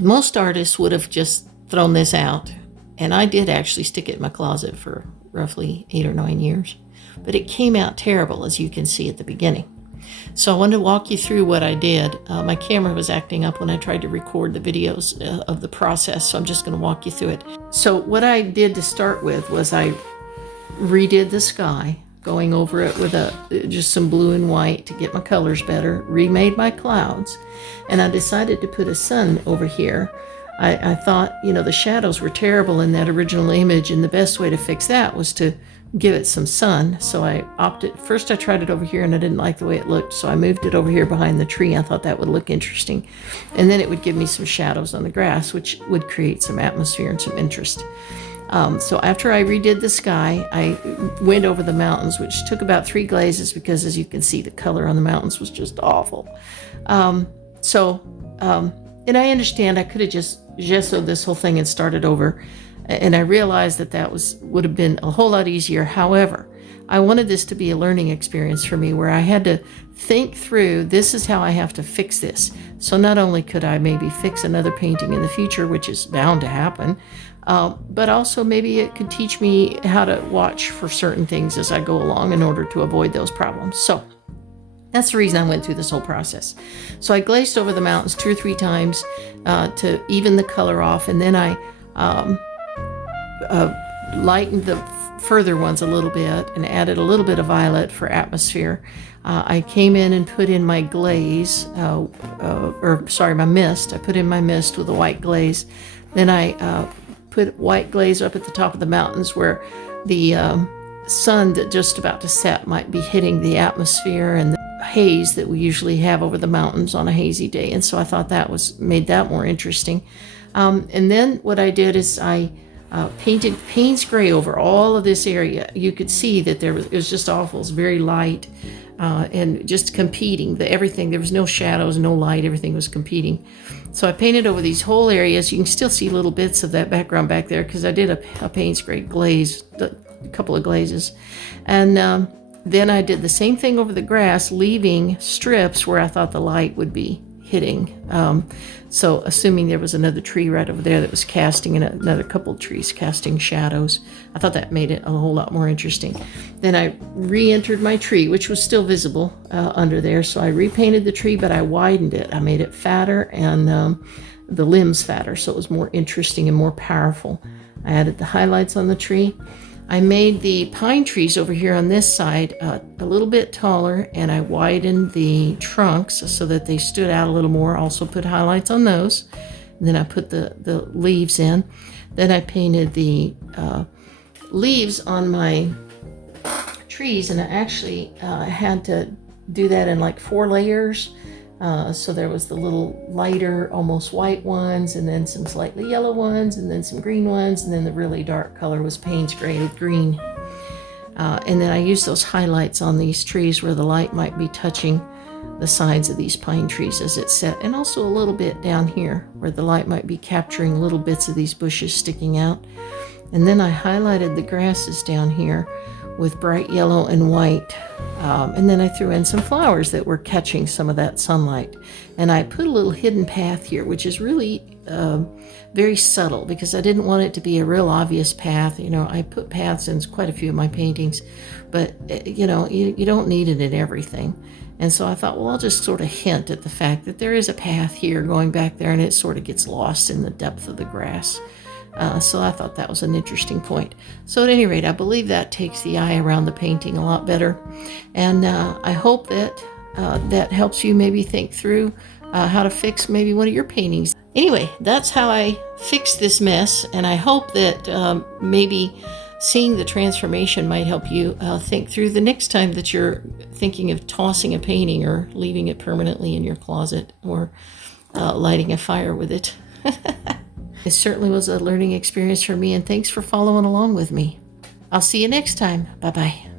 Most artists would have just thrown this out, and I did actually stick it in my closet for roughly 8 or 9 years, but it came out terrible, as you can see at the beginning. So I wanted to walk you through what I did. My camera was acting up when I tried to record the videos of the process, so I'm just going to walk you through it. So what I did to start with was I redid the sky, going over it with just some blue and white to get my colors better, remade my clouds, and I decided to put a sun over here. I thought, the shadows were terrible in that original image, and the best way to fix that was to give it some sun. So I first I tried it over here and I didn't like the way it looked, so I moved it over here behind the tree. I thought that would look interesting. And then it would give me some shadows on the grass, which would create some atmosphere and some interest. So after I redid the sky, I went over the mountains, which took about 3 glazes because, as you can see, the color on the mountains was just awful. And I understand I could have just gessoed this whole thing and started over, and I realized that would have been a whole lot easier. However, I wanted this to be a learning experience for me, where I had to think through, this is how I have to fix this. So not only could I maybe fix another painting in the future, which is bound to happen, but also maybe it could teach me how to watch for certain things as I go along in order to avoid those problems. So that's the reason I went through this whole process. So I glazed over the mountains 2 or 3 times to even the color off, and then I lightened the further ones a little bit and added a little bit of violet for atmosphere. I came in and put in my glaze, my mist. I put in my mist with a white glaze. Then I put white glaze up at the top of the mountains where the sun that just about to set might be hitting the atmosphere and the haze that we usually have over the mountains on a hazy day. And so I thought that made that more interesting. And then what I did is I painted Payne's gray over all of this area. You could see that it was just awful. It was very light and just competing. Everything, there was no shadows, no light, everything was competing. So I painted over these whole areas. You can still see little bits of that background back there because I did a Payne's gray glaze, a couple of glazes. And then I did the same thing over the grass, leaving strips where I thought the light would be hitting. So assuming there was another tree right over there that was casting, and another couple of trees casting shadows, I thought that made it a whole lot more interesting. Then I re-entered my tree, which was still visible under there. So I repainted the tree, but I widened it. I made it fatter and the limbs fatter, so it was more interesting and more powerful. I added the highlights on the tree. I made the pine trees over here on this side a little bit taller, and I widened the trunks so that they stood out a little more. Also put highlights on those. And then I put the leaves in. Then I painted the leaves on my trees, and I actually had to do that in like 4 layers. So there was the little lighter, almost white ones, and then some slightly yellow ones, and then some green ones, and then the really dark color was Payne's gray with green. And then I used those highlights on these trees where the light might be touching the sides of these pine trees as it set, and also a little bit down here where the light might be capturing little bits of these bushes sticking out. And then I highlighted the grasses down here with bright yellow and white. And then I threw in some flowers that were catching some of that sunlight. And I put a little hidden path here, which is really very subtle because I didn't want it to be a real obvious path. I put paths in quite a few of my paintings, but you don't need it in everything. And so I thought, well, I'll just sort of hint at the fact that there is a path here going back there, and it sort of gets lost in the depth of the grass. So I thought that was an interesting point. So at any rate, I believe that takes the eye around the painting a lot better. And I hope that that helps you maybe think through how to fix maybe one of your paintings. Anyway, that's how I fixed this mess. And I hope that maybe seeing the transformation might help you think through the next time that you're thinking of tossing a painting or leaving it permanently in your closet or lighting a fire with it. It certainly was a learning experience for me, and thanks for following along with me. I'll see you next time. Bye-bye.